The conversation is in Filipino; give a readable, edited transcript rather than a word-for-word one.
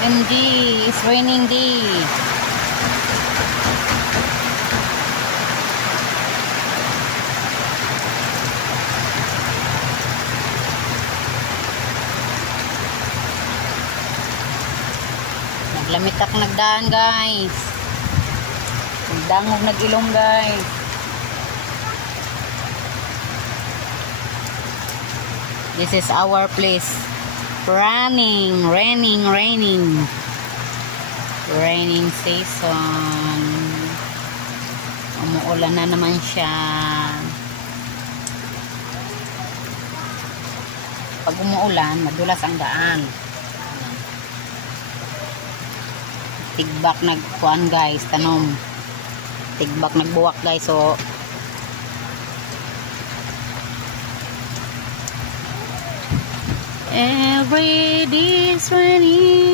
MG, it's raining day. Naglamitak nagdaan guys. Nagdangog nagilom guys. This is our place. Raining season. Umuulan na naman siya. Pag umuulan, madulas ang daan. Tigbak nagkuan guys, tanom. Tigbak nagbuwak guys, so every day is raining.